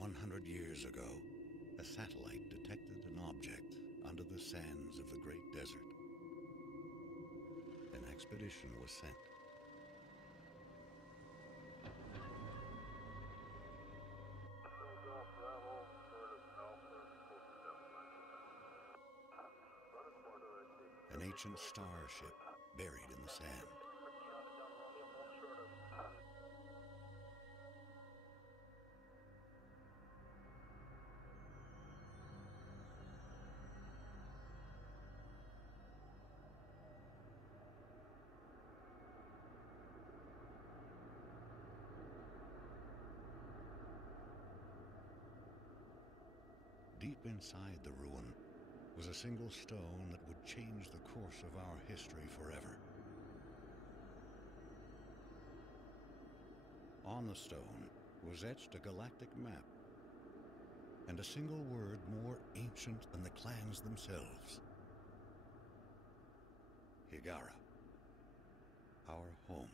100 years ago, a satellite detected an object under the sands of the Great Desert. An expedition was sent. An ancient starship buried in the sand. Deep inside the ruin was a single stone that would change the course of our history forever. On the stone was etched a galactic map, and a single word more ancient than the clans themselves. Hiigara, our home.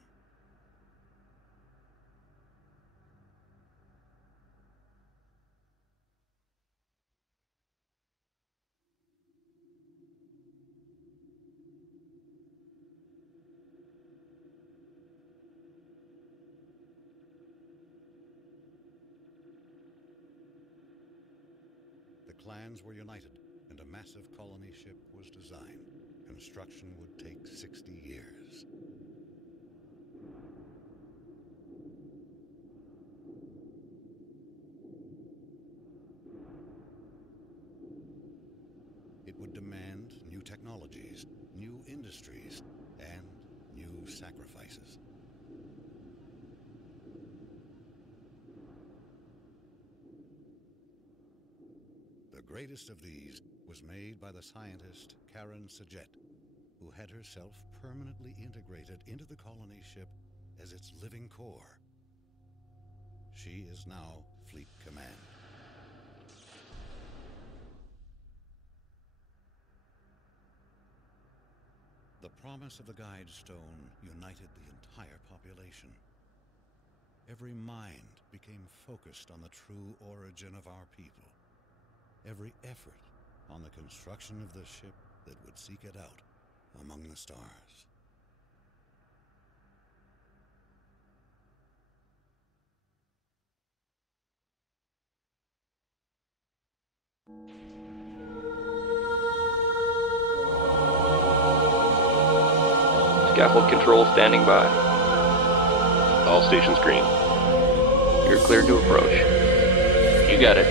The clans were united, and a massive colony ship was designed. Construction would take 60 years. It would demand new technologies, new industries, and new sacrifices. The greatest of these was made by the scientist Karen Sajet, who had herself permanently integrated into the colony ship as its living core. She is now Fleet Command. The promise of the Guide Stone united the entire population. Every mind became focused on the true origin of our people. Every effort on the construction of the ship that would seek it out among the stars. Scaffold control standing by. All stations green. You're cleared to approach. You got it.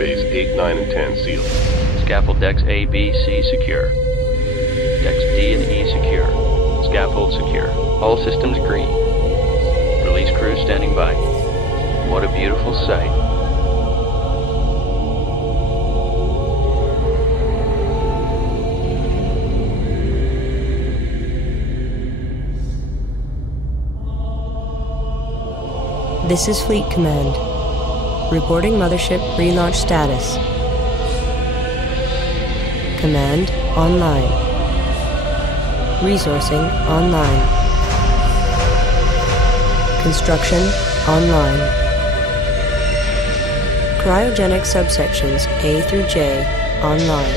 Bays 8, 9, and 10 sealed. Scaffold decks A, B, C secure. Decks D and E secure. Scaffold secure. All systems green. Release crew standing by. What a beautiful sight. This is Fleet Command. Reporting Mothership relaunch status. Command online. Resourcing online. Construction online. Cryogenic subsections A through J online.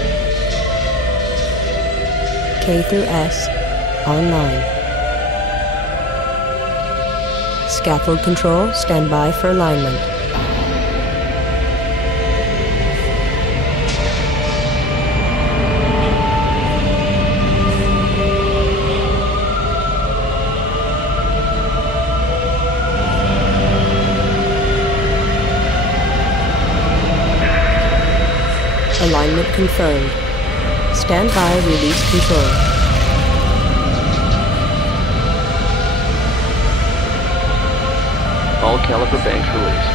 K through S online. Scaffold control, stand by for alignment. Alignment confirmed. Stand by, release control. All caliper banks released.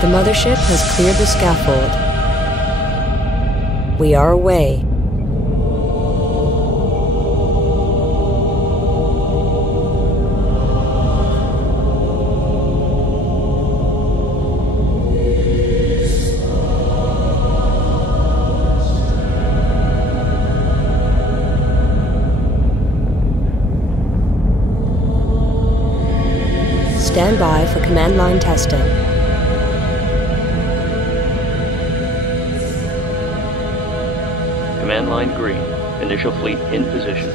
The mothership has cleared the scaffold. We are away. Stand by for command line testing. Command line green. Initial fleet in position.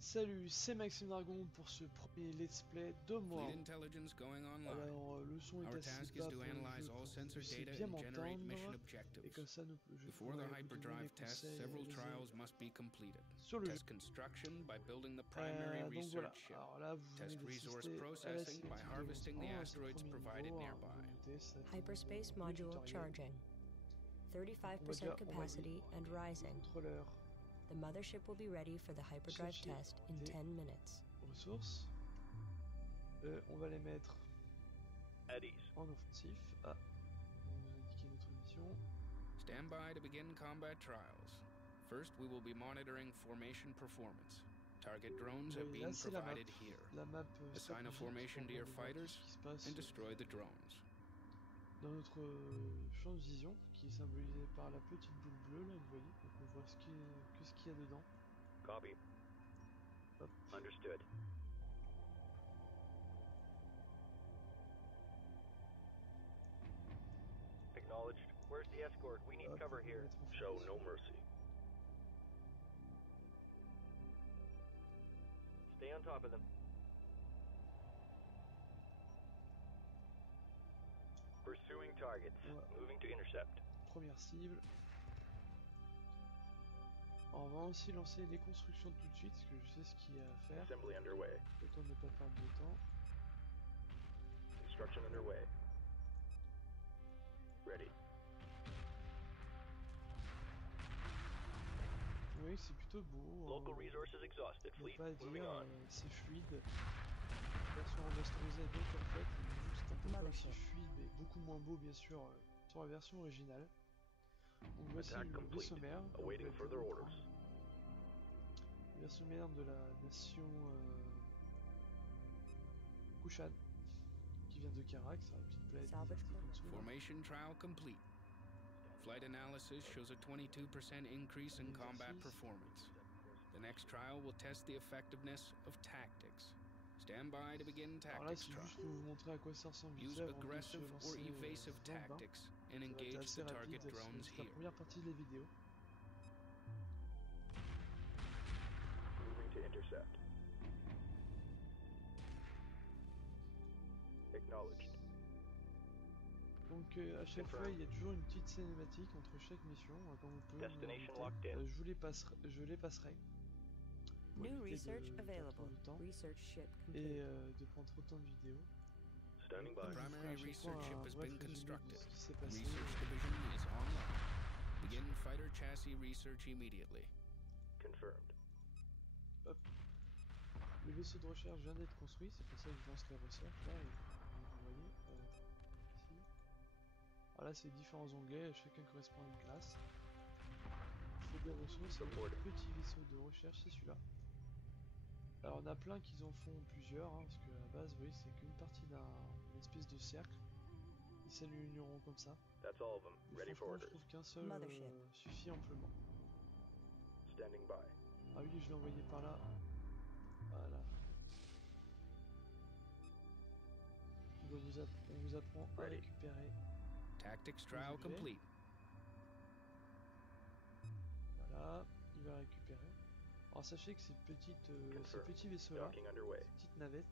Salut, c'est Maxime Dragon pour ce premier let's play d'Homeworld. Fleet intelligence going online. Alors, le son est Our assez task is bas to pour le analyze jeu all pour que sensor vous puissiez data bien and generate mission m'entendre. objectives. Et comme ça, je Before the pourrai vous hyperdrive donner test, conseils several et trials must be completed. sur le jeu. Test construction by building the primary Donc research voilà, ship. alors là, vous venez Test resource d'assister à la processing by sélection harvesting the de lancement, asteroids c'est le premier provided niveau, nearby. vous montez, ça tombe Hyperspace le module tutoriel. charging. On va 35% déjà capacity and rising. contrôleur The mothership will be ready for the hyperdrive Chercher test in des 10 minutes. ressources. On va les mettre en offensif. Ah, on nous a indiqué notre mission. Stand by to begin combat trials. First, we will be monitoring formation performance. Target drones have Oui, là been c'est la map. provided here. La map Assign a stratégique formation to pour your voir fighters ce qui se passe and destroy the drones. dans notre champ de vision qui est symbolisé par la petite boule bleue là, vous voyez, donc on voit ce qu'il y a dedans. Copy. Hop. Understood. Acknowledged. Where's the escort? We need Hop, cover on va here. mettre en Show formation. no mercy. Stay on top of them. Pursuing targets. Ouais. Moving to intercept. Première cible. Alors, on va aussi lancer les constructions tout de suite parce que je sais ce qu'il y a à faire. Assembly underway. Autant ne pas perdre de temps. Construction underway. Ready. Oui, c'est plutôt beau. Local resources exhausted. On Fleet, peut pas moving dire on. c'est fluide. La version remasterisée donc en fait, c'est un peu pas aussi fluide mais beaucoup moins beau bien sûr sur la version originale. Donc voici Attack le complete. vaisseau mère. Awaiting further orders. Le vaisseau mère de la nation Kushan qui vient de Karak, c'est la petite planète Salvage désertique en dessous, là. Formation trial complete. Flight analysis shows a 22% increase in combat performance. The next trial will test the effectiveness of tactics. Stand by to begin Alors là, tactics c'est trial. juste pour vous montrer à quoi ça ressemble vite Use fait avant de se aggressive lancer or evasive dans le bain. tactics and Ça va être engage assez the target rapide, drones c'est la here. première partie de la vidéo. Moving to intercept. Acknowledged. Donc à chaque fois, il y a toujours une petite cinématique entre chaque mission, comme vous pouvez Destination le locked in. noter. Je les passerai. Pour New éviter research de perdre available. trop de temps Research ship et complete. de prendre trop de temps de vidéo. Standing Comme by. je vous ferai à Primary chaque fois research ship un has bref been résumé de constructed. ce qui s'est passé. Research division is online. Begin fighter chassis research immediately. Confirmed. Le vaisseau de recherche vient d'être construit, c'est pour ça que je lance les recherches là. Et, vous voyez, ici. Alors là, c'est différents onglets, chacun correspond à une classe. Il faut des ressources, et le petit vaisseau de recherche, c'est celui-là. Alors on a plein qui en font plusieurs, hein, parce que à la base, vous voyez, c'est qu'une partie d'une espèce de cercle. Ils s'alignent comme ça. That's all of them. Mais Ready for franchement, je orders. trouve qu'un seul Mothership. suffit amplement. Standing by. Ah oui, je l'ai envoyé par là. Voilà. On vous apprend à Ready. récupérer. Tactics trial Okay. complete. Voilà, il va récupérer. Alors sachez que ces petits vaisseaux-là, Docking underway. ces petites navettes,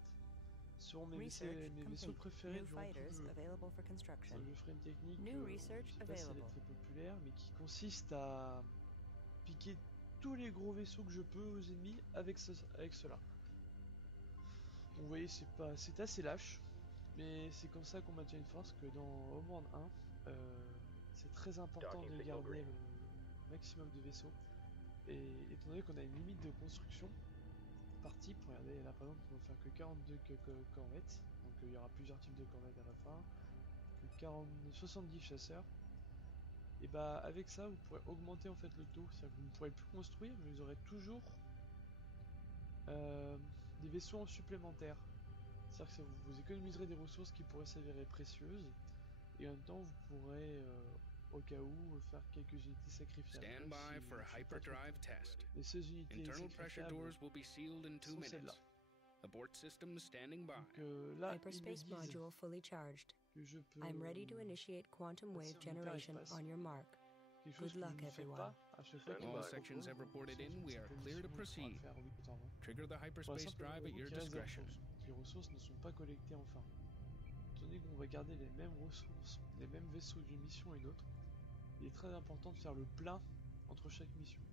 seront mes Research vaisseaux complete. préférés New durant tout le fighters jeu. available for construction. Je ferai une technique, New research je sais pas si elle est available. très populaire, mais qui consiste à piquer tous les gros vaisseaux que je peux aux ennemis avec cela. Donc, vous voyez, c'est assez lâche, mais c'est comme ça qu'on maintient une force que dans Homeworld 1, c'est très important Docking de signal garder green. le maximum de vaisseaux. Et étant donné qu'on a une limite de construction par type, regardez là par exemple, on va faire que 42 corvettes, donc il y aura plusieurs types de corvettes à la fin, que 70 chasseurs. Et bah avec ça, vous pourrez augmenter en fait le taux, c'est-à-dire que vous ne pourrez plus construire, mais vous aurez toujours des vaisseaux supplémentaires. C'est-à-dire que vous économiserez des ressources qui pourraient s'avérer précieuses, et en même temps vous pourrez au cas où faire quelques unités sacrifiables. Stand même by si for je suis pas trop hyperdrive con. test. Les seules unités Internal pressure sacrifiables doors will be sealed in 2 sont celles-là. minutes. Abort systems standing by. Donc là, ils me Hyperspace disent module fully charged. que je peux I'm ready to initiate quantum passer wave en generation hyperespace. on your mark. Quelque chose Good que luck, je ne fais everyone. pas à chaque fois qu'il All me sections propose, have donc, reported sauf in. une We are certaine clear to mission, il faudra proceed. le faire, oui, de temps en temps. Trigger the Pour la hyperspace simple drive at raison your qu'il reste des discretion. ressources. Les ressources ne sont pas collectées en fin. Étant donné qu'on va garder les mêmes ressources, les mêmes vaisseaux d'une mission et une autre, il est très important de faire le plein entre chaque mission.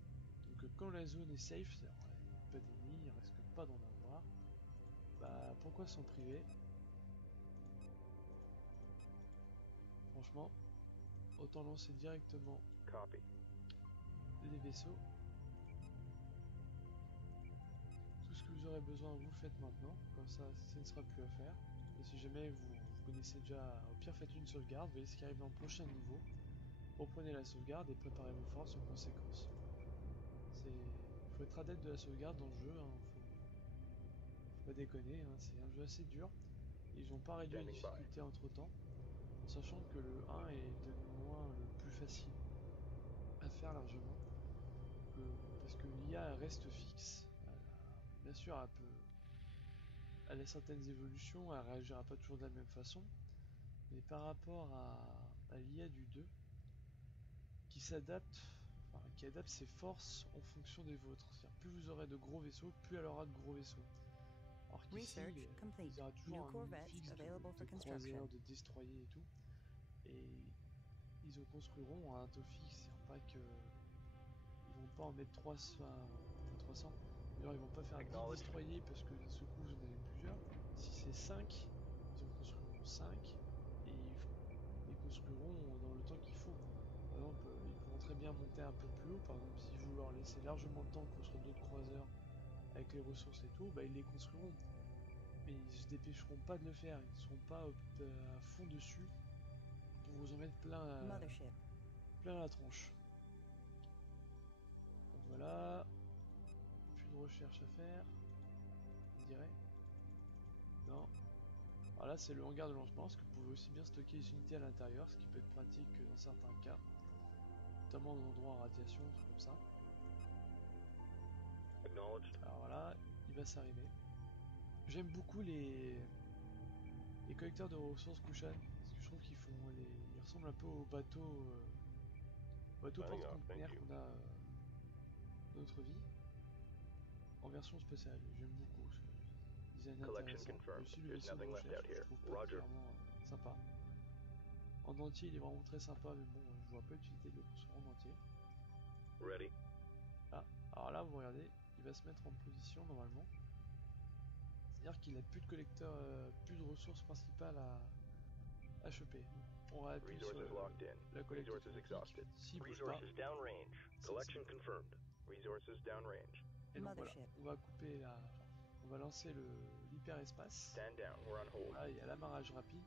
Donc quand la zone est safe, c'est-à-dire il n'y a pas d'ennemis, il ne risque pas d'en avoir, bah pourquoi s'en priver? Franchement, autant lancer directement Copy. les vaisseaux. Tout ce que vous aurez besoin, vous le faites maintenant, comme ça ne sera plus à faire. Et si jamais vous connaissez déjà, au pire faites une sauvegarde, voyez ce qui arrive dans le prochain niveau, reprenez la sauvegarde et préparez vos forces en conséquence. Faut être adepte de la sauvegarde dans le jeu, hein. Faut pas déconner, hein. C'est un jeu assez dur. Ils n'ont pas réduit la difficulté entre temps, en sachant que le 1 est de loin le plus facile à faire largement. Parce que l'IA reste fixe. Bien sûr, elle a certaines évolutions, elle réagira pas toujours de la même façon, mais par rapport à l'IA du 2, qui s'adapte, qui adapte ses forces en fonction des vôtres. C'est-à-dire plus vous aurez de gros vaisseaux, plus elle aura de gros vaisseaux. Alors qu'ici, il y aura toujours un niveau fixe de croiseurs, de destroyers et tout. Et ils en construiront un taux fixe, c'est-à-dire pas que ils vont pas en mettre 300, d'ailleurs ils vont pas faire 10 destroyers parce que d'un seul coup vous en avez plusieurs. Si c'est 5, ils en construiront 5 et ils construiront dans le temps qu'il faut. Par exemple, ils pourront très bien monter un peu plus haut, par exemple si vous leur laissez largement le temps de construire d'autres croiseurs avec les ressources et tout, bah ils les construiront. Mais ils se dépêcheront pas de le faire, ils ne seront pas à fond dessus pour vous en mettre plein la tronche. Donc voilà, plus de recherche à faire, on dirait. Non. Alors là c'est le hangar de lancement, parce que vous pouvez aussi bien stocker les unités à l'intérieur, ce qui peut être pratique dans certains cas, notamment dans des endroits à radiation, comme ça. Alors voilà, il va s'arriver. J'aime beaucoup les collecteurs de ressources Kushan, parce que je trouve qu'ils ils ressemblent un peu aux bateaux porte-conteneurs qu'on a dans notre vie, en version spéciale. J'aime beaucoup ce design intéressant. Et aussi le vaisseau de recherche, je trouve particulièrement sympa. En entier, il est vraiment très sympa, mais bon, je vois pas l'utilité de le construire en entier. Ah, alors là, vous regardez, il va se mettre en position normalement. C'est-à-dire qu'il a plus de collecteur, plus de ressources principales à choper. On va appuyer sur la collecte automatique. S'il bouge pas, et donc voilà, on va couper on va lancer l'hyperespace. Voilà, il y a l'amarrage rapide,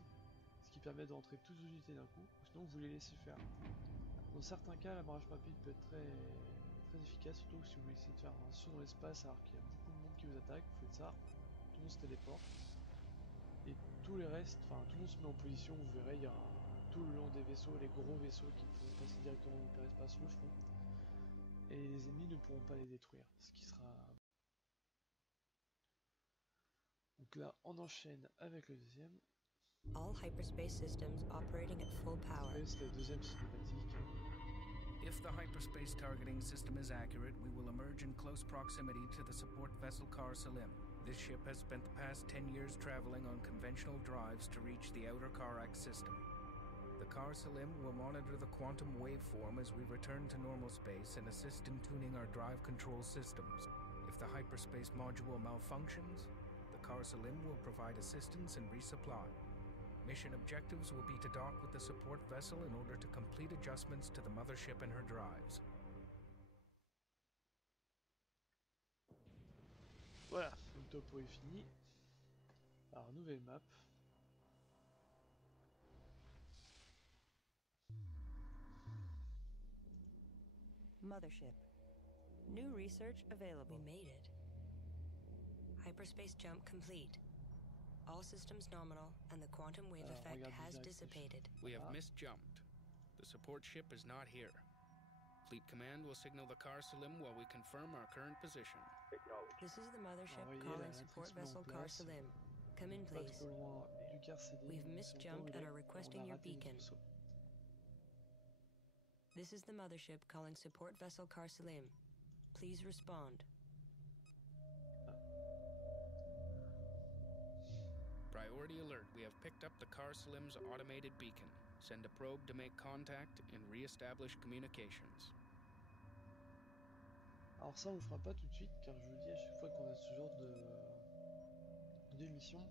ce qui permet de rentrer toutes les unités d'un coup. Sinon, vous les laissez faire. Dans certains cas, l'amarrage rapide peut être très, très efficace, surtout si vous voulez essayer de faire un saut dans l'espace alors qu'il y a beaucoup de monde qui vous attaque. Vous faites ça, tout le monde se téléporte. Et tous les restes, tout le monde se met en position, vous verrez, il y aura tout le long des vaisseaux, les gros vaisseaux qui pourront passer directement dans l'hyperespace le feront. Et les ennemis ne pourront pas les détruire, ce qui sera... Donc là, on enchaîne avec le deuxième. All hyperspace systems operating at full power. C'est la deuxième cinématique. If the hyperspace targeting system is accurate, we will emerge in close proximity to the support vessel Kar Salim. This ship has spent the past 10 years traveling on conventional drives to reach the outer Karax system. The Kar Salim will monitor the quantum waveform as we return to normal space and assist in tuning our drive control systems. If the hyperspace module malfunctions, the Kar Salim will provide assistance and resupply. Mission objectives will be to dock with the support vessel in order to complete adjustments to the mothership and her drives. Voilà, le topo est fini. Alors, nouvelle map. Mothership. New research available. We made it. Hyperspace jump complete. All systems nominal, and the quantum wave effect has dissipated. We have misjumped. The support ship is not here. Fleet Command will signal the Car Salim while we confirm our current position. Acknowledge. This is the mothership Envoyez calling la support matrix vessel en Car place. Salim. Come in, Pas please. trop loin du Car Salim. We've on misjumped s'entend, and on are a requesting your raté notre beacon. saut. This is the mothership calling support vessel Car Salim. Please respond. Priority alert. We have picked up the Car Salim's automated beacon. Send a probe to make contact and re-establish communications. Alors ça on le fera pas tout de suite car je vous le dis à chaque fois qu'on a ce genre d'émission,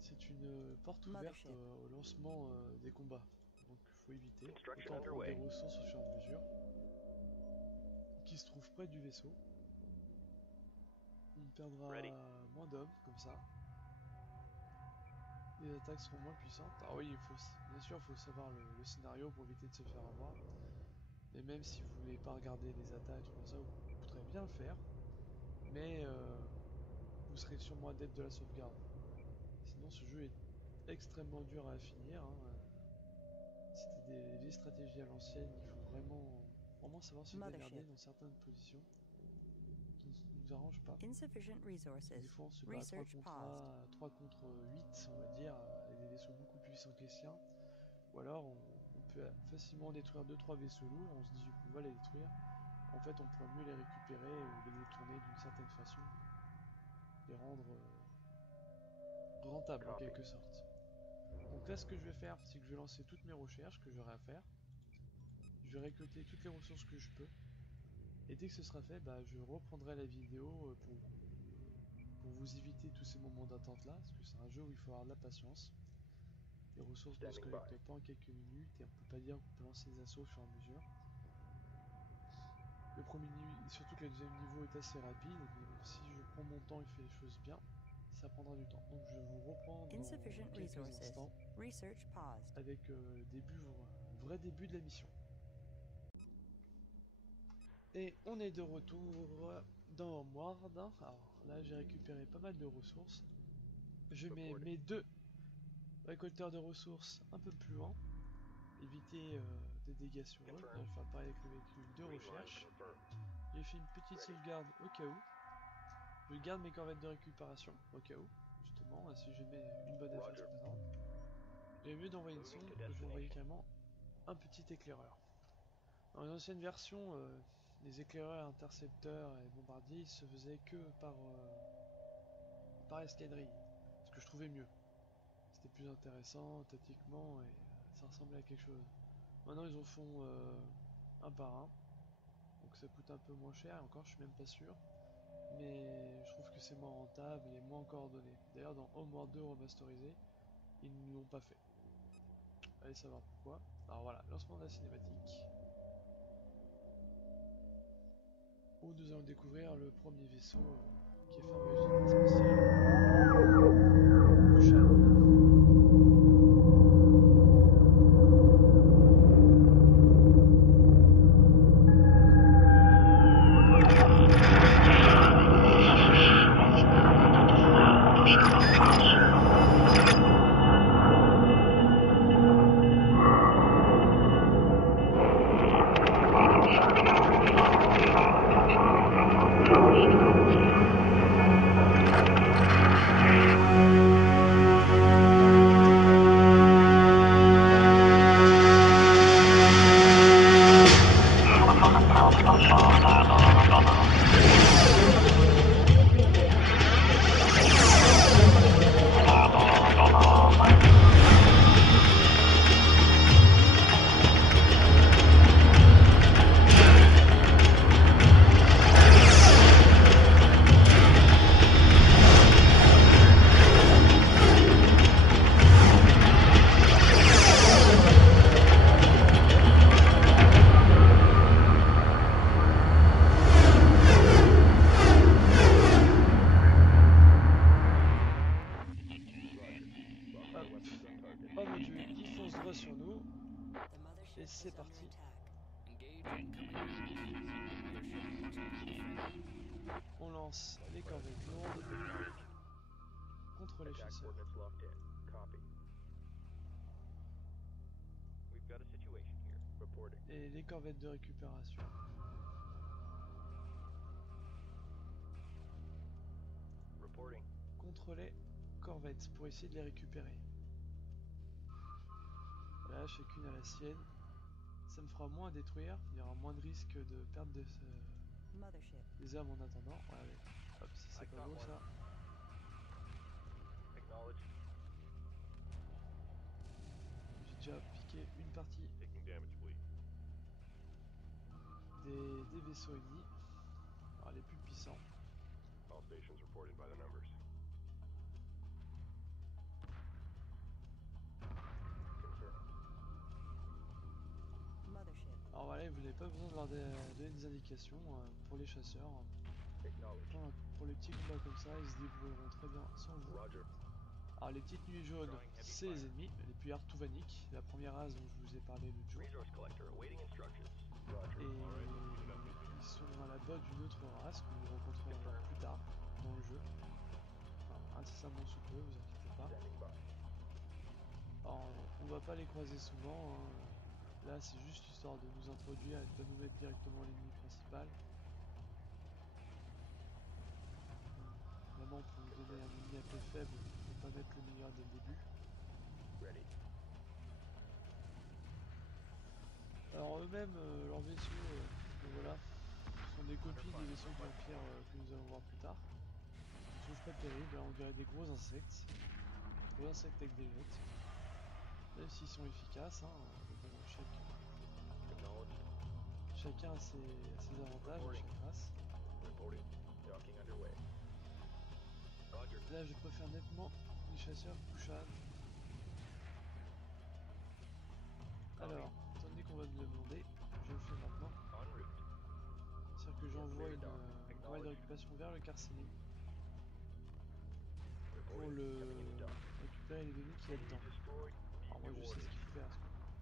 c'est une porte ouverte au lancement des combats. Donc il faut éviter. Construction Autant prendre des underway. ressources au fur et à mesure qui se trouvent près du vaisseau. On perdra Ready. moins d'hommes comme ça. Les attaques seront moins puissantes. Alors oui, bien sûr, il faut savoir le scénario pour éviter de se faire avoir. Mais même si vous voulez pas regarder les attaques comme ça, vous pourrez bien le faire. Mais vous serez sûrement adepte de la sauvegarde. Sinon, ce jeu est extrêmement dur à finir. C'était des vieilles stratégies à l'ancienne. Il faut vraiment savoir se démerder dans certaines positions qui ne nous arrangent pas. Insufficient resources. Des fois, on se bat à 3 contre 8, on va dire, avec des vaisseaux beaucoup plus puissants que les siens. Ou alors, on peut facilement détruire 2-3 vaisseaux lourds, on se dit qu'on va les détruire. En fait, on pourrait mieux les récupérer ou les détourner d'une certaine façon. Les rendre rentables en quelque sorte. Donc là, ce que je vais faire, c'est que je vais lancer toutes mes recherches que j'aurai à faire. Je vais récolter toutes les ressources que je peux. Et dès que ce sera fait, je reprendrai la vidéo pour vous éviter tous ces moments d'attente là, parce que c'est un jeu où il faut avoir de la patience. Les ressources ne se collectent pas en quelques minutes et on peut pas dire qu'on peut lancer des assauts au fur et à mesure. Le premier niveau, surtout que le deuxième niveau est assez rapide, mais bon, si je prends mon temps et fais les choses bien, ça prendra du temps. Donc je vous reprends dans quelques instants avec vrai début de la mission. Et on est de retour dans Homeworld. Alors là j'ai récupéré pas mal de ressources. Je mets mes 2 récolteurs de ressources un peu plus loin. Éviter des dégâts sur eux. On va faire pareil avec le véhicule de recherche. J'ai fait une petite sauvegarde au cas où. Je garde mes corvettes de récupération au cas où. Justement, si jamais une bonne affaire se présente. Et au lieu d'envoyer une sonde, je vais envoyer carrément un petit éclaireur. Dans les anciennes versions, les éclaireurs, intercepteurs et bombardiers se faisaient que par escadrille. Ce que je trouvais mieux. C'était plus intéressant tactiquement et ça ressemblait à quelque chose. Maintenant ils en font un par un. Donc ça coûte un peu moins cher, et encore je suis même pas sûr. Mais je trouve que c'est moins rentable et moins coordonné. D'ailleurs dans Homeworld 2 remasterisé, ils ne l'ont pas fait. Allez savoir pourquoi. Alors voilà, lancement de la cinématique. Où nous allons découvrir le premier vaisseau qui est fameux spatial. Ocean. Oh mon dieu, il fonce droit sur nous. Et c'est parti. On lance les corvettes lourdes contre les chasseurs. We've got a situation here. Reporting. Et les corvettes de récupération. Reporting. Contre les corvettes pour essayer de les récupérer. Voilà, chacune a la sienne. Ça me fera moins à détruire, il y aura moins de risque de perdre des armes en attendant. Ouais, allez. Hop, si c'est pas beau ça. Acknowledged. J'ai déjà piqué une partie Taking damage, fleet. des vaisseaux ennemis. Alors, les plus puissants. All stations reported by the numbers. Confirmed. Alors voilà, vous n'avez pas besoin de leur donner des indications pour les chasseurs. Acknowledged. Pour les petits combats comme ça, ils se débrouilleront très bien sans vous. Roger. Alors les petites nuées jaunes, c'est les ennemis, les puis Artuvaniques, la première race dont je vous ai parlé l'autre jour. Resource collector awaiting instructions. Roger. Et ils sont à la bas d'une autre race que vous rencontrerez encore plus tard dans le jeu. Enfin, incessamment sous peu, vous inquiétez pas. Standing by. Alors, on va pas les croiser souvent, hein. Là c'est juste histoire de nous introduire et de pas nous mettre directement l'ennemi principal. Vraiment pour vous donner un ennemi un peu faible, ne pas mettre le meilleur dès le début. Ready. Alors eux-mêmes, leurs vaisseaux, voilà, sont des copies des vaisseaux de l'Empire que nous allons voir plus tard. Ils sont pas terribles, hein, on dirait des gros insectes avec des jettes. Même s'ils sont efficaces, hein, bon, Acknowledged. chacun a ses avantages, chaque race. Reporting. Docking underway. Roger. Là je préfère nettement les chasseurs Kushan. Alors, étant donné qu'on va me le demander, je le fais maintenant. En route. C'est-à-dire que j'envoie une corvette de récupération vers le Carcéline pour Reporting. le Coming into dock. récupérer les données qu'il y a Enemy dedans. destroyed. Alors moi je sais ce qu'il faut faire,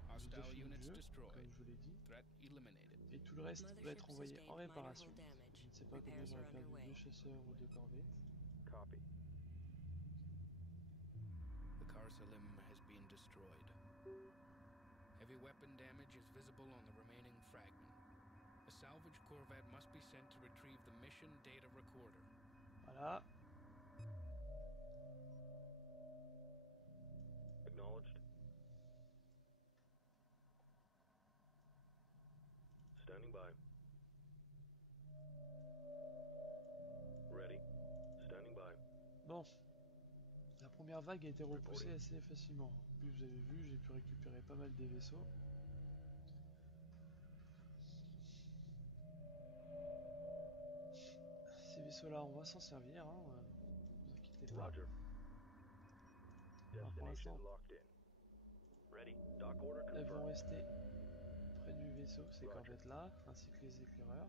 parce que j'ai déjà Hostile fini le units jeu, destroyed. comme je vous l'ai dit, Threat eliminated. et tout le reste va être envoyé en réparation. Je ne sais pas combien j'aurais perdu de chasseurs ou de corvettes. Copy. The Carcelim has been destroyed. Heavy weapon damage is visible on the remaining fragment. A salvage corvette must be sent to retrieve the mission data recorder. Voilà, Acknowledged. Standing by. Ready. Standing by. bon. La première vague a été repoussée assez facilement. Puis vous avez vu, j'ai pu récupérer pas mal des vaisseaux. Ces vaisseaux-là, on va s'en servir, hein, vous inquiétez pas. Roger. Alors, pour Destination l'instant, locked in. Ready. Dock order elles vont confirmed. rester près du vaisseau, ces Roger. corvettes-là, ainsi que les éclaireurs.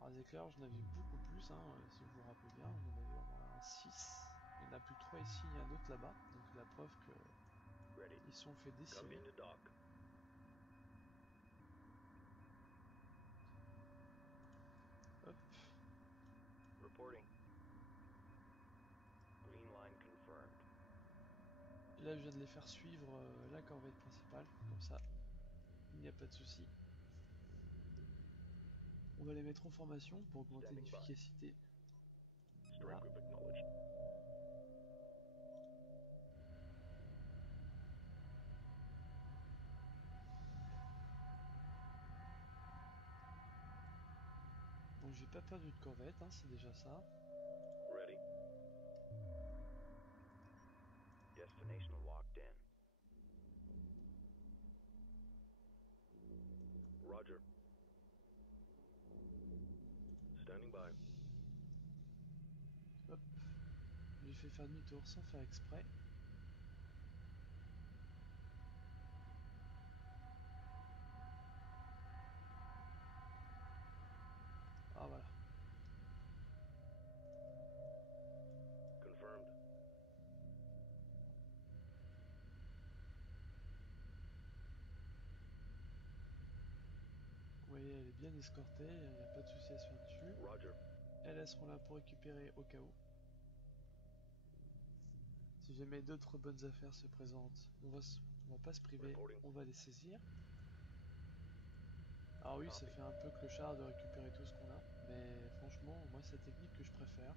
Alors les éclaireurs, j'en avais beaucoup plus, hein, si vous vous rappelez bien, j'en avais au moins 6. Il n'y en a plus que 3 ici, il y en a un autre là-bas, donc la preuve Ready. qu'ils sont fait Coming décimer. into dock. Hop, Reporting. Green line confirmed. et là je viens de les faire suivre la corvette principale, comme ça, il n'y a pas de souci. On va les mettre en formation pour augmenter Standing by. l'efficacité. Strike Voilà. group acknowledged. Donc j'ai pas perdu de corvette, hein, c'est déjà ça. Ready. Destination locked in. Roger. Standing by. Hop, j'ai fait faire demi-tour sans faire exprès. Ah voilà. Confirmed. Vous voyez, elle est bien escortée, il n'y a pas de souci à se faire dessus. Roger. Elles seront là pour récupérer au cas où. Si jamais d'autres bonnes affaires se présentent, on va pas se priver, on va les saisir. Alors oui, ça fait un peu clochard de récupérer tout ce qu'on a, mais franchement, moi c'est la technique que je préfère.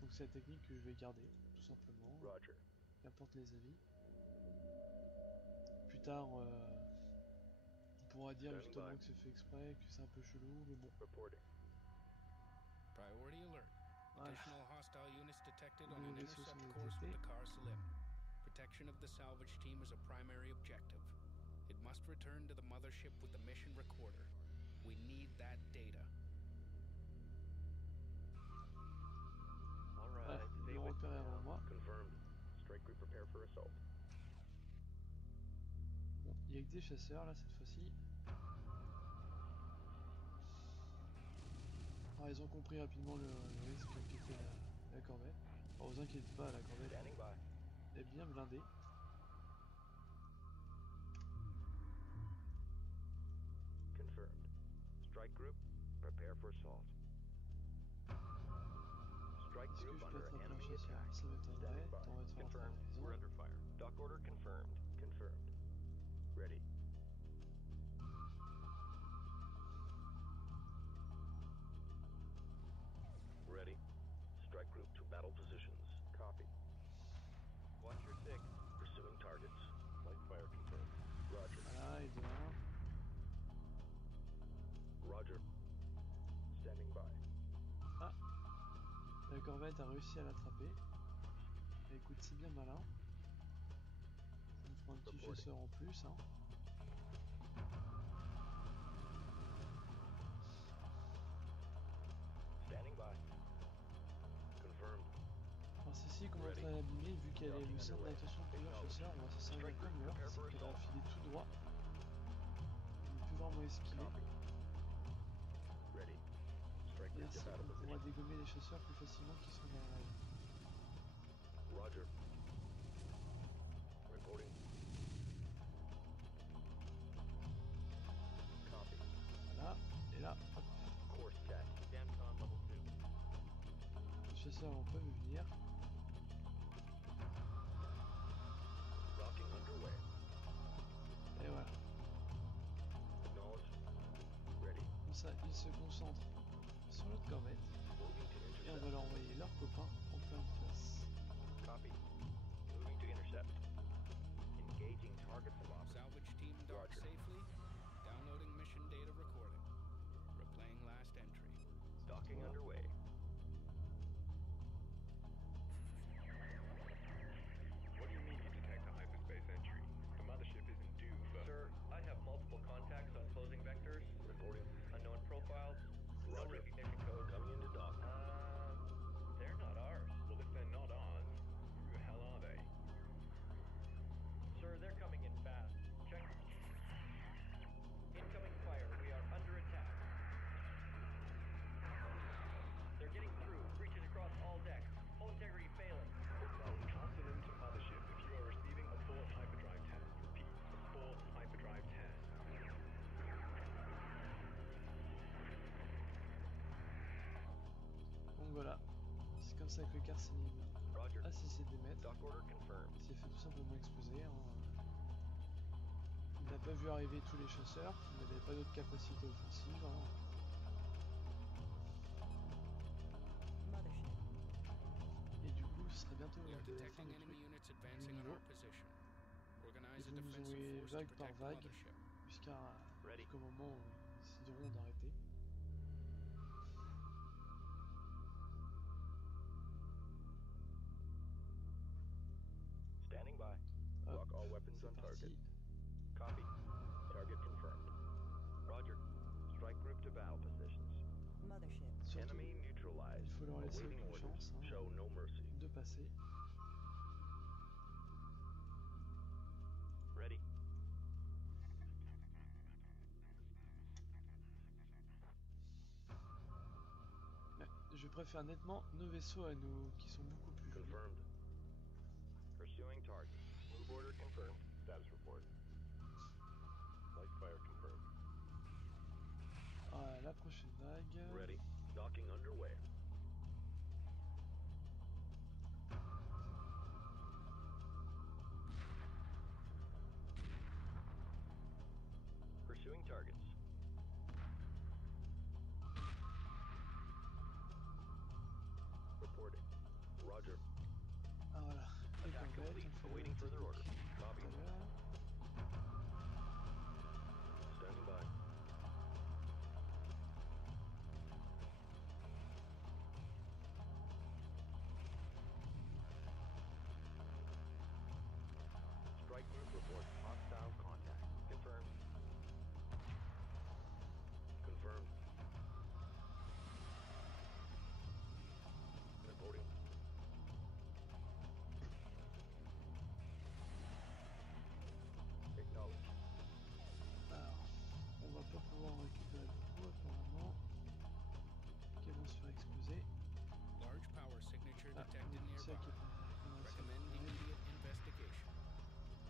Donc c'est la technique que je vais garder, tout simplement, Roger. qu'importe les avis. Plus tard, on pourra dire Stand justement by. que c'est fait exprès, que c'est un peu chelou, mais bon. Reporting. Priority alert. Voilà. Additional hostile units detected on Nos an vaisseaux intercept sont course with the détectés. Kar Salim. Protection of the salvage team is a primary objective. It must return to the mothership with the mission recorder. We need that data. All Voilà, right. ils Stay l'ont with me repéré avant now. moi. Confirmed. Strike group prepare for assault. Bon, il y a que des chasseurs là cette fois-ci. Alors ils ont compris rapidement le risque qu'était la corvette. Alors vous inquiétez pas, la corvette Standing by. est bien blindée. Confirmed. Strike group prepare for assault. Strike Est-ce que group je peux under attraper un enemy chasseur? attack. Ça m'étonnerait. Standing by. On va te faire Confirmed. attraper We're les under fire. Dock order confirmed. Confirmed. Ready. Ready. Strike group to battle positions. Copy. Watch your six. Pursuing targets. Light fire confirmed. Roger. Voilà, et de là. Roger. Standing by. La corvette a réussi à l'attraper. Et écoute, c'est bien malin. Ça nous fera un petit Reporting. chasseur en plus. Hein. Standing by. Confirmed. Alors celle-ci commence à l'abîmer, vu qu'elle est le centre d'attention de plusieurs chasseurs, on va se servir comme leur, c'est qu'elle va filer tout droit. On ne peut vraiment esquiver. Copy. Ready. Strike Et group ainsi to battle on pourra position. dégommer les chasseurs plus facilement qui sont derrière elle. Roger. Reporting. Copy. Voilà, et là, hop, Course check. Damcon level 2. les chasseurs peuvent venir. Rocking underway. Et voilà, Acknowledge. Ready. comme ça ils se concentrent sur l'autre corvette. Moving to Et on intercept. va leur envoyer leurs copains en pleine face. Copy. Moving to intercept. Engaging target velocity. Salvage team docked Roger. safely. Downloading mission data recording. Replaying last entry. Docking Voilà. underway. What do you mean you detect a hyperspace entry? The mothership isn't due for... Sir, I have multiple contacts on closing vectors. Reporting. Unknown profiles. No Roger. recognition codes. Coming into dock. They're not ours. Well, if they're not ours, who the hell are they? Sir, they're coming in fast. Check. Incoming fire. We are under attack. They're getting through. Breaches across all decks. Hull integrity failing. Consonant to mothership if you are receiving a fourth hyperdrive test. Repeat, a fourth hyperdrive test. Donc voilà, c'est comme ça que le Carcénim Roger. a cessé d'émettre. Dock order confirmed. Il s'est fait tout simplement exploser. Hein. Il n'a pas vu arriver tous les chasseurs, il n'avait pas d'autres capacités offensives. Hein. Et du coup, ce serait bientôt We are la fin detecting du enemy truc, units advancing on our position. Organize Ils a vont nous defensive envoyer force to vague par protect the vague. mothership. Ready. Jusqu'au moment où ils décideront d'arrêter. Standing by. Hop, Lock all weapons c'est on parti. target. Copy. Target confirmed. Roger. Strike group to battle positions. Surtout, Enemy neutralized. il faut leur laisser Awaiting aucune orders. chance hein, Show no mercy. de passer. Ready. Mais je préfère nettement nos vaisseaux à nous, qui sont beaucoup plus jolis. Confirmed. Pursuing target. Move order confirmed. Status report. Light fire confirmed. Ah, la prochaine vague. Ready. Docking underway. Pursuing targets. complete. Awaiting further orders. Copy. Standing by. Strike group reports hostile contact. Confirmed. Confirmed. Reporting. Acknowledged. Alors, on va pas pouvoir en récupérer beaucoup apparemment. Qui vont se faire exploser. Large power signature Ah, detected c'est ça qui nearby. est pas mal. Recommend immediate investigation.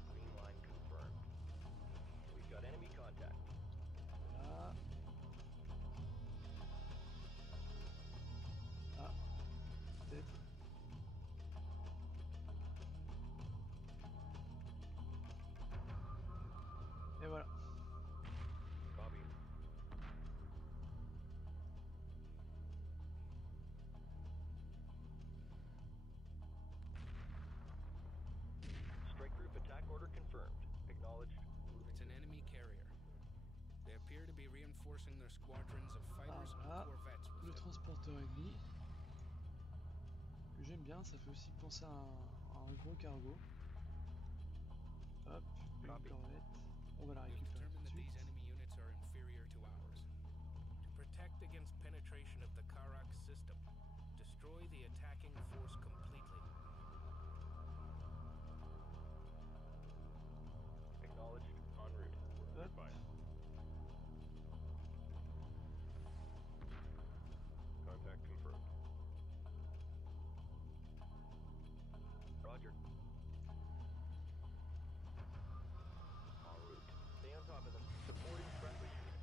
Green line confirmed. We've got enemy contact. Voilà. Ah, peut-être. Et voilà. Copy. Strike group attack order confirmed. Acknowledged. It's an enemy carrier. They appear to be reinforcing their squadrons of fighters voilà. and corvettes Le with it. transporteur ennemi. Que j'aime bien, ça fait aussi penser à un gros cargo. Hop, une Copy. corvette. On va la We've récupérer tout determined de that suite. these enemy units are inferior to ours. To protect against penetration of the Karak system, destroy the attacking force completely. Acknowledged. En route. Hop. Contact confirmed. Roger. En route. Stay on top of them. Supporting friendly units.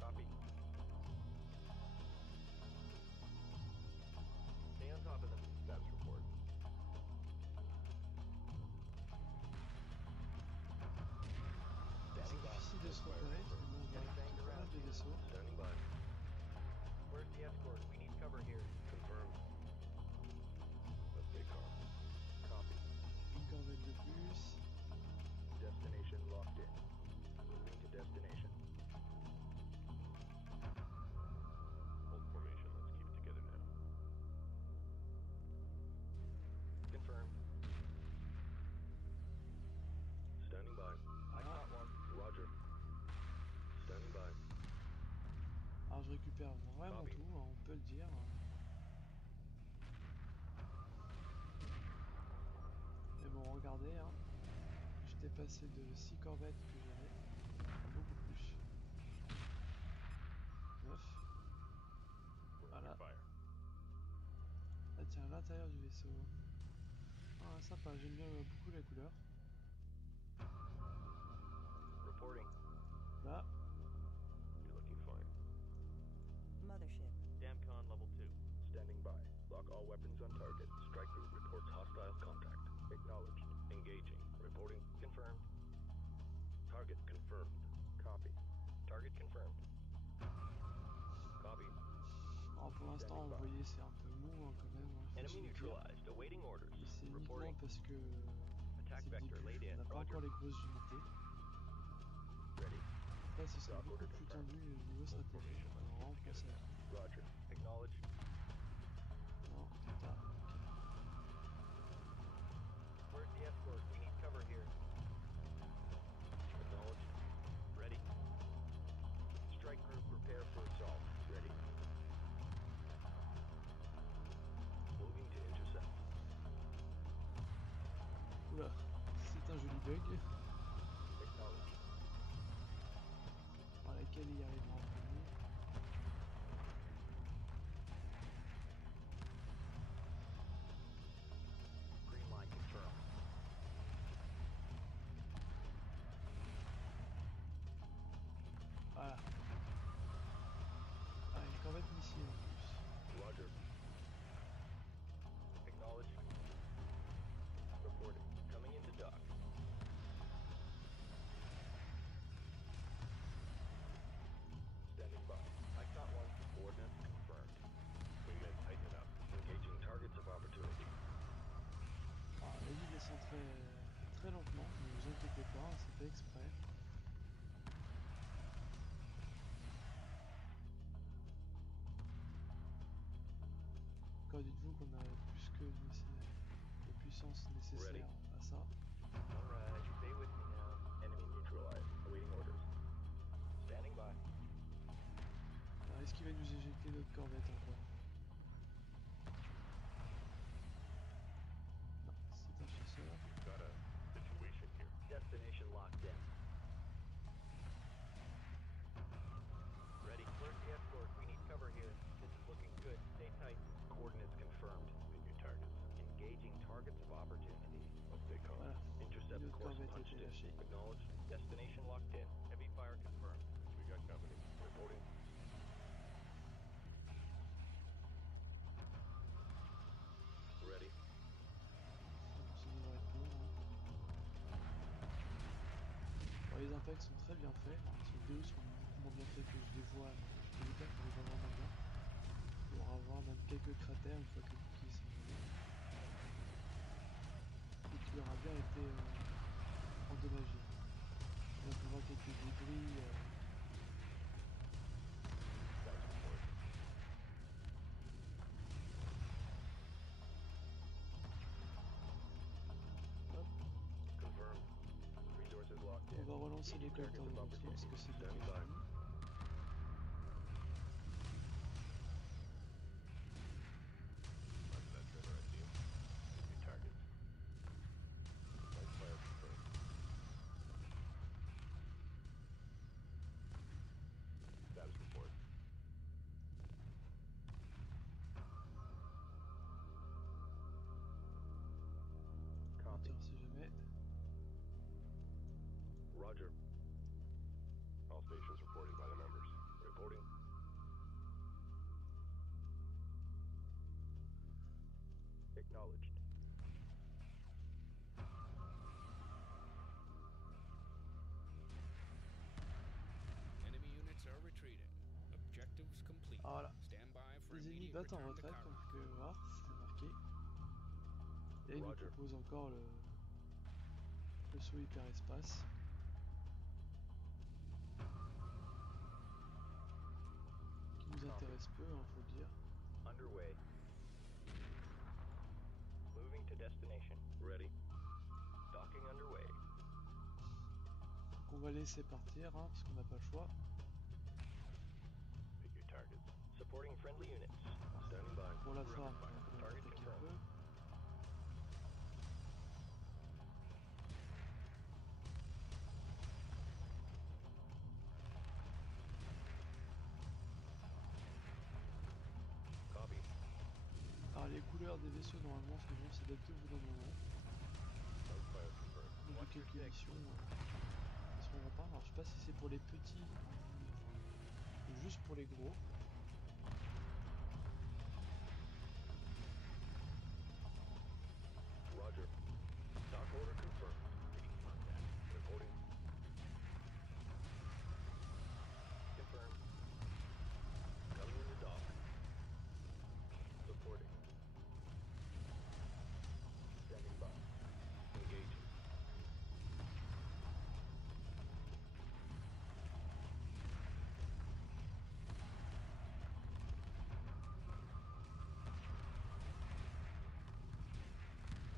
Copy. Stay on top of them. Status report. C'est Standing by. difficile de se repérer, parce que bon, on va Getting banged récupérer pas mal around. de vaisseaux. Standing by. Where's the escort? We need cover here. Confirmed. Let's stay calm. Copy. Une corvette de plus. Destination locked in. Moving to destination. Hold formation. Let's keep it together now. Confirmed. Standing by. I caught one. Roger. Standing by. Alors je récupère vraiment Copy. tout, hein, on peut le dire. Mais bon, regardez, hein. J'étais passé de 6 corvettes que j'avais à beaucoup plus. 9. We're Voilà. under fire. Ah tiens, à l'intérieur du vaisseau. Ah sympa, j'aime bien beaucoup la couleur. Reporting. Là, You're looking fine. Mothership. Damcon level 2. Standing by. Lock all weapons on target. Strike group reports hostile contact. Acknowledged. Engaging. Reporting. Confirmed. Target confirmed. Copy. Target confirmed. Copy. alors pour l'instant, vous voyez, c'est un peu mou hein, quand même. Hein, faut Enemy se le dire. neutralized. Awaiting orders. Et c'est uniquement Reporting. parce que Attack c'est le vector début. laid On in. n'a pas Roger. encore les grosses unités. Ready. Là, ce sera Dock beaucoup order plus confirmed. tendu niveau Hold stratégique. formation. Alors, Let's vraiment, keep pensez together à tout. now. Roger. Acknowledged. Non, putain. Where's the escort? We need cover here. Acknowledged. Ready. Strike group prepare for assault. Ready. Moving to intercept. Oula, c'est un joli bug. Acknowledged. Par laquelle il arrivera en premier. d'accord, dites-vous qu'on a plus que les puissances nécessaires à ça. Alright, stay with me now. Enemy neutralized. Awaiting orders. Standing by. Alors, est-ce qu'il va nous éjecter notre corvette encore? Non, c'est un chasseur. We've got a situation here. Destination locked in. Ready. Where's the escort? We need cover here. This is looking good. Stay tight. Coordinates confirmed. Pick your targets. Engaging targets of opportunity. I'll stay calm. Voilà, Intercept notre course corvette punched était in. lâchée. Acknowledged. Destination locked in. Heavy fire confirmed. We got company. Reporting. Ready. Ça devrait être bon. Hein. Bon, les impacts sont très bien faits. Ces vidéos sont beaucoup moins bien faits que je les vois. Je peux vous dire qu'on les voit vraiment bien. Il y aura avoir même quelques cratères une fois que le bouclier sont gelés. Et qu'il aura bien été endommagé. On peut voir quelques débris. Hop. Confirmed. Resources locked in. On va relancer les Targets collecteurs de of boxing parce que c'est opportunity. bientôt Stand by. fini. Roger that, Trevor. I see him. Pick your targets. Light fire confirmed. Status report. Copy. Tiens, si jamais. Roger. All stations reported by the members. Reporting. Acknowledged. Enemy units are retreating. Objectives complete. Ah, voilà. Stand by for Les ennemis immediate battent en return to retraite, comme cover. vous pouvez voir, c'est marqué. Et il nous Roger. propose encore le saut hyperespace. Qui nous intéresse peu, hein, faut le dire. Underway. Moving to destination. Ready. Docking underway. Donc on va laisser partir, hein, parce qu'on n'a pas le choix. Pick your targets. Supporting friendly units. Standing by. Pour la Rapid forme, fire. on va Target attaquer un confirmed. peu. Copy. Alors les couleurs des vaisseaux normalement vont s'adapter au bout d'un moment. Light fire confirmed. Au bout de quelques missions, ils seront pas. Alors je sais pas si c'est pour les petits ou juste pour les gros. Roger. Dock order confirmed. Reading contact. Reporting. Confirmed. Coming into dock. Supporting. Standing by. Engaging.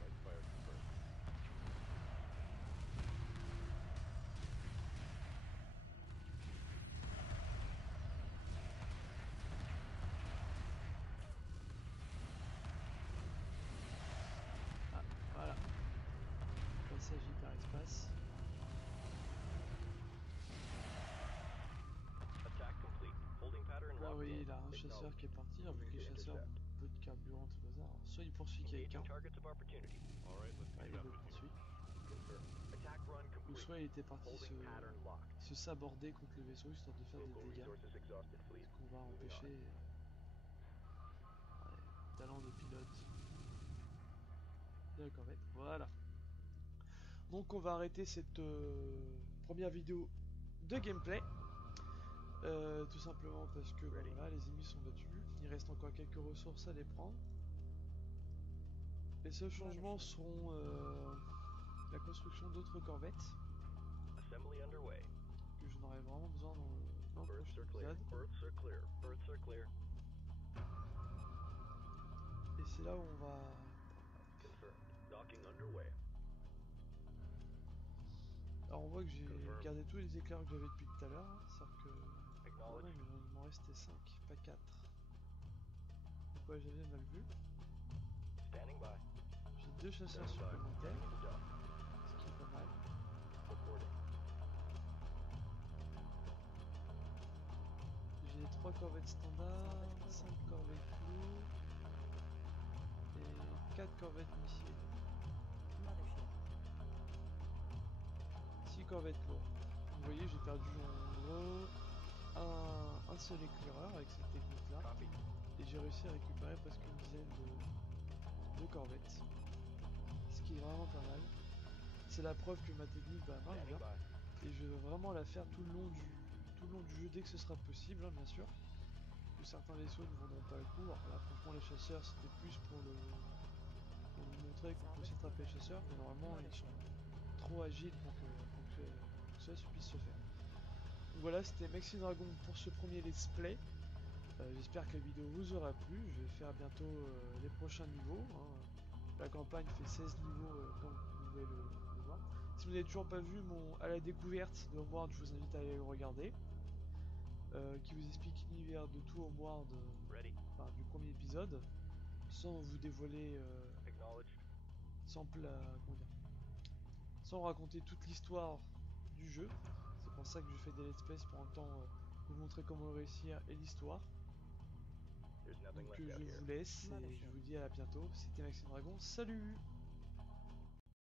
Light fire confirmed. Ah, voilà. Passage hyperespace. Attack complete. Holding pattern Là, vous locked voyez, in. il a un chasseur qui est parti, alors Moving que les to chasseurs ont intercept. peu de carburant, tout le bazar. Alors, soit il poursuit quelqu'un, Engaging targets of opportunity. All right, let's ouais, meet il up le with you. poursuit. Confirmed. Attack run Ou complete. soit il était parti Holding pattern locked. se saborder contre le vaisseau histoire de faire des Local dégâts. resources exhausted, fleet. Ce qu'on va Moving empêcher talent de pilote de la corvette. Voilà. Donc on va arrêter cette première vidéo de gameplay. Tout simplement parce que bah, voilà, les ennemis sont battus. Il reste encore quelques ressources à les prendre. Les seuls changements seront la construction d'autres corvettes Assembly underway. que je n'aurai vraiment besoin dans le Berths prochain are clear. épisode. Berths are clear. Berths are clear. là où on va... Confirmed. Docking underway. Alors on voit que j'ai Confirm. gardé tous les éclairs que j'avais depuis tout à l'heure, hein, sauf que... Acknowledge. Non, mais il m'en restait 5, pas 4. Donc ouais, j'avais mal vu. Standing by. J'ai 2 chasseurs Standing by. supplémentaires, Ready to dock. ce qui est pas mal. Reporting. J'ai 3 corvettes standards, 5 corvettes lourds et 4 corvettes missiles. 6 corvettes lourdes. Vous voyez, j'ai perdu en gros un seul éclaireur avec cette technique là. Copy. Et j'ai réussi à récupérer presque une dizaine de corvettes. Ce qui est vraiment pas mal. C'est la preuve que ma technique marche Standing bien. by. Et je veux vraiment la faire tout le long du jeu dès que ce sera possible, hein, bien sûr. Que certains vaisseaux ne vaudront pas le coup. Alors là, franchement, les chasseurs, c'était plus pour vous montrer qu'on peut aussi attraper les chasseurs, mais normalement, ils sont trop agiles pour que ça puisse se faire. Donc voilà, c'était Maxi Dragon pour ce premier let's play. J'espère que la vidéo vous aura plu. Je vais faire bientôt les prochains niveaux, hein. La campagne fait 16 niveaux comme vous pouvez le voir. Si vous n'avez toujours pas vu mon à la découverte de Homeworld, je vous invite à aller le regarder. Qui vous explique l'univers de tout Homeworld Ready. enfin, du premier épisode, sans vous dévoiler, Acknowledged. comment dire, sans raconter toute l'histoire du jeu. C'est pour ça que je fais des let's plays pour un temps vous montrer comment réussir et l'histoire. There's nothing Donc left out je here. vous laisse et je vous dis à bientôt. C'était Maxime Dragon, salut!